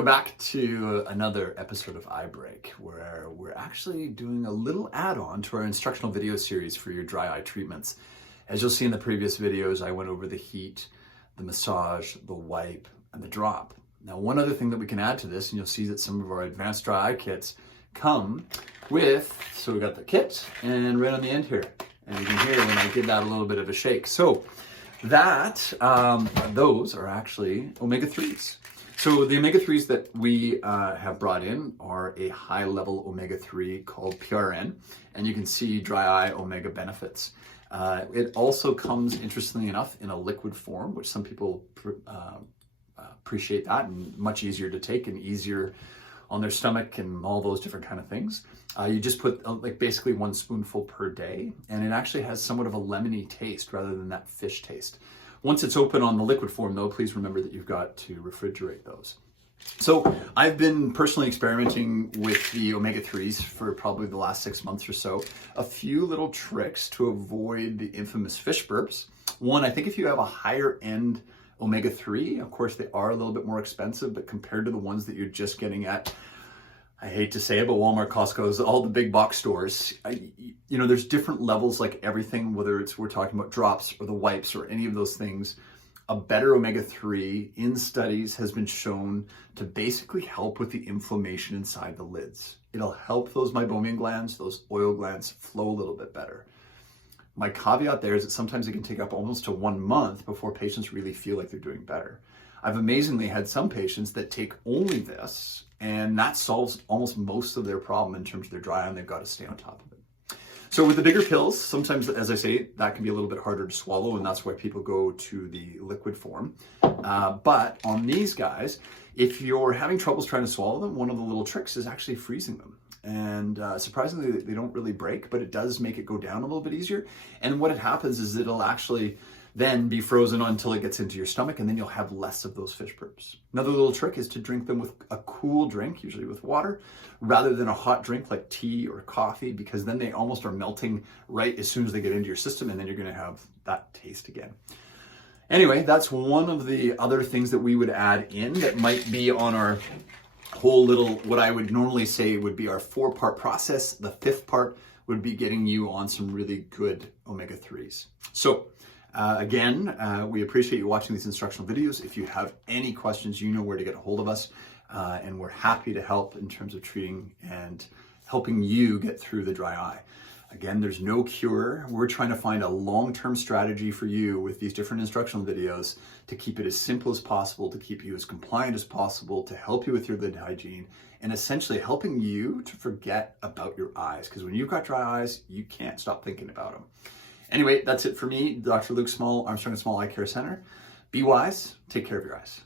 Welcome back to another episode of Eye Break, where we're actually doing a little add-on to our instructional video series for your dry eye treatments. As you'll see in the previous videos, I went over the heat, the massage, the wipe, and the drop. Now, one other thing that we can add to this, and you'll see that some of our advanced dry eye kits come with, so we got the kit, and right on the end here, and you can hear when I give that a little bit of a shake. So that, those are actually Omega3s. So the Omega3s that we have brought in are a high-level Omega-3 called PRN, and you can see dry eye Omega benefits. It also comes, interestingly enough, in a liquid form, which some people appreciate that, and much easier to take and easier on their stomach and all those different kind of things. You just put like basically 1 spoonful per day, and it actually has somewhat of a lemony taste rather than that fish taste. Once it's open on the liquid form though, please remember that you've got to refrigerate those. So I've been personally experimenting with the Omega-3s for probably the last 6 months or so. A few little tricks to avoid the infamous fish burps. One, I think if you have a higher end Omega-3, of course they are a little bit more expensive, but compared to the ones that you're just getting at, I hate to say it, but Walmart, Costco's, all the big box stores, you know, there's different levels like everything, whether it's we're talking about drops or the wipes or any of those things. A better Omega-3 in studies has been shown to basically help with the inflammation inside the lids. It'll help those meibomian glands, those oil glands flow a little bit better. My caveat there is that sometimes it can take up almost to 1 month before patients really feel like they're doing better. I've amazingly had some patients that take only this, and that solves almost most of their problem in terms of their dry eye, and they've got to stay on top of it. So with the bigger pills, sometimes, as I say, that can be a little bit harder to swallow, and that's why people go to the liquid form. But on these guys, if you're having troubles trying to swallow them, one of the little tricks is actually freezing them. And surprisingly, they don't really break, but it does make it go down a little bit easier. And what happens is it'll actually then be frozen until it gets into your stomach, and then you'll have less of those fish burps. Another little trick is to drink them with a cool drink, usually with water, rather than a hot drink like tea or coffee, because then they almost are melting right as soon as they get into your system, and then you're gonna have that taste again. Anyway, that's one of the other things that we would add in that might be on our whole little, what I would normally say would be our 4-part process. The 5th part would be getting you on some really good Omega-3s. So again, we appreciate you watching these instructional videos. If you have any questions, you know where to get a hold of us, and we're happy to help in terms of treating and helping you get through the dry eye. Again, there's no cure. We're trying to find a long-term strategy for you with these different instructional videos to keep it as simple as possible, to keep you as compliant as possible, to help you with your lid hygiene, and essentially helping you to forget about your eyes. Because when you've got dry eyes, you can't stop thinking about them. Anyway, that's it for me, Dr. Luke Small, Armstrong & Small Eye Care Center. Be wise, take care of your eyes.